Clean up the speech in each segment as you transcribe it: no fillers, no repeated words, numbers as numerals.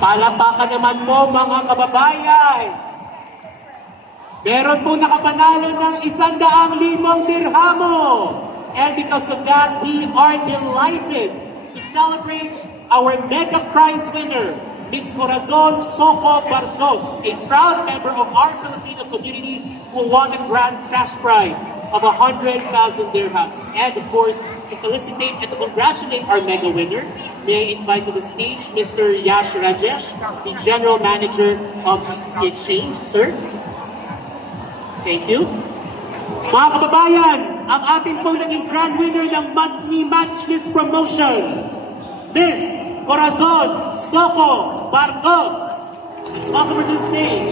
Palakpakan naman po mga kababayan. Meron po nakapanalo ng 100,000 dirhamo. And because of that, we are delighted to celebrate our mega prize winner, Ms. Corazon Soco Bardos, a proud member of our Filipino community who won the grand cash prize of 100,000 dirhams. And of course, to felicitate and to congratulate our mega winner, may I invite to the stage Mr. Yash Rajesh, the General Manager of GCC Exchange. Sir? Thank you. Mga kababayan, ang ating pong naging grand winner ng monthly matchless promotion, Ms. Corazon Soco Bardos. Please welcome her to the stage.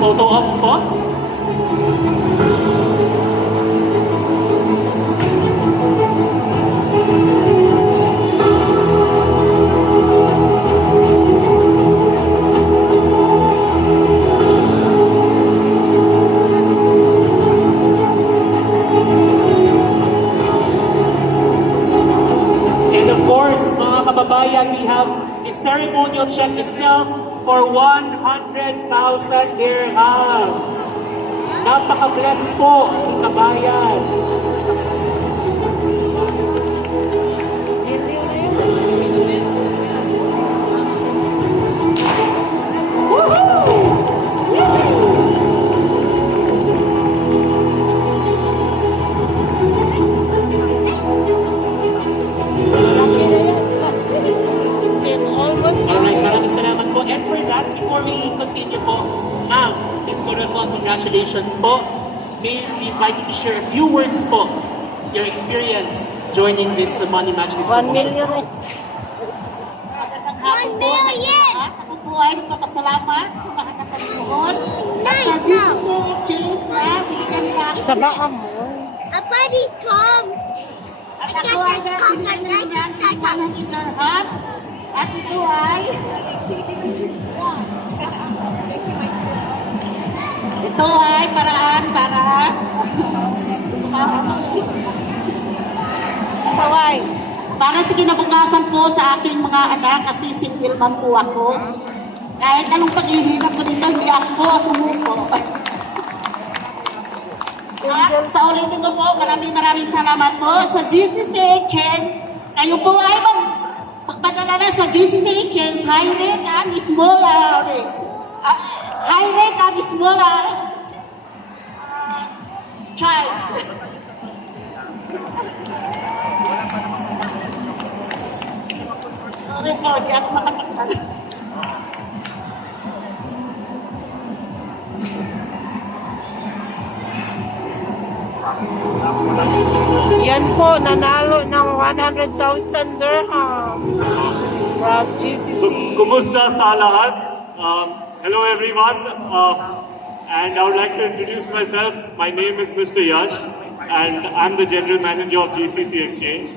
Photo ops po. Kababayan, we have the ceremonial check itself for 100,000 dirhams. Napaka-blessed po, kababayan. Before we continue po, ma'am, Ms. Corazon, congratulations po. May we invite you to share a few words po, your experience joining this money match this 1 million eh. Magandang hapon po sa inyo lahat. Ako po ay nagpapasalamat sa mahal na Panginoon. At sa GCC Exchange na binigyan nila ako Sa baka mo. Apari come. At ako ay binigyan nila ng 100 dirhams. At ito ay paraan para Saway. para sa kinabukasan po sa aking mga anak kasi single mom po ako. Kahit anong paghihirap ko dito, hindi ako po sumuko. At sa ulitin ko po, maraming salamat po sa GCC Exchange. Kayo po ay magpadala na sa GCC Exchange, high rate and small rate. High rate and small charge. Sorry po, hindi ako makapagdala. Yan po, nanalo ng 100,000 dirham from GCC. So, kumusta sa lahat? Hello everyone, and I would like to introduce myself. My name is Mr. Yash, and I'm the General Manager of GCC Exchange.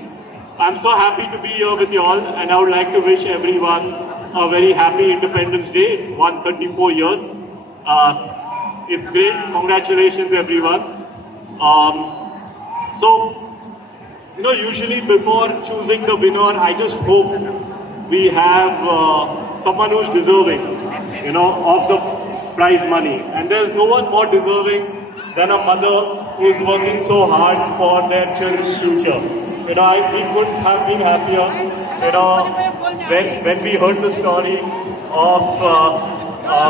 I'm so happy to be here with you all, and I would like to wish everyone a very happy Independence Day. It's 134 years. It's great. Congratulations, everyone. Usually before choosing the winner, I just hope we have someone who's deserving, of the prize money. And there's no one more deserving than a mother who's working so hard for their children's future. We couldn't have been happier, when we heard the story of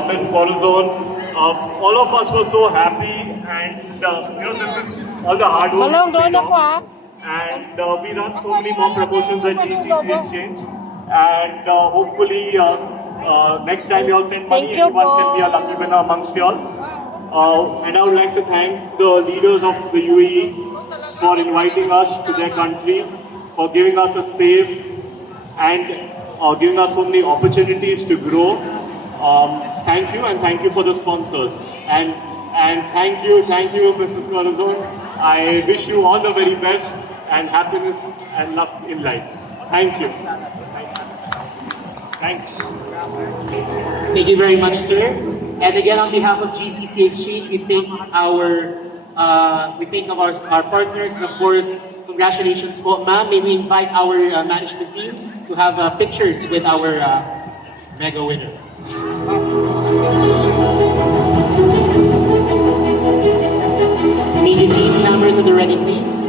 Ms. Corazon. All of us were so happy, and this is all the hard work. And we run so many more promotions at GCC Exchange, and hopefully next time you all send money, everyone can be a lucky winner amongst you all. And I would like to thank the leaders of the UAE for inviting us to their country, for giving us a safe and giving us so many opportunities to grow. Thank you, and thank you for the sponsors. And thank you, Mrs. Corazon. I wish you all the very best and happiness and luck in life. Thank you. Thank you. Thank you very much, sir. And again, on behalf of GCC Exchange, we thank our partners, and of course, congratulations po, ma'am. May we invite our management team to have pictures with our mega winner. Media team, cameras at the ready, please.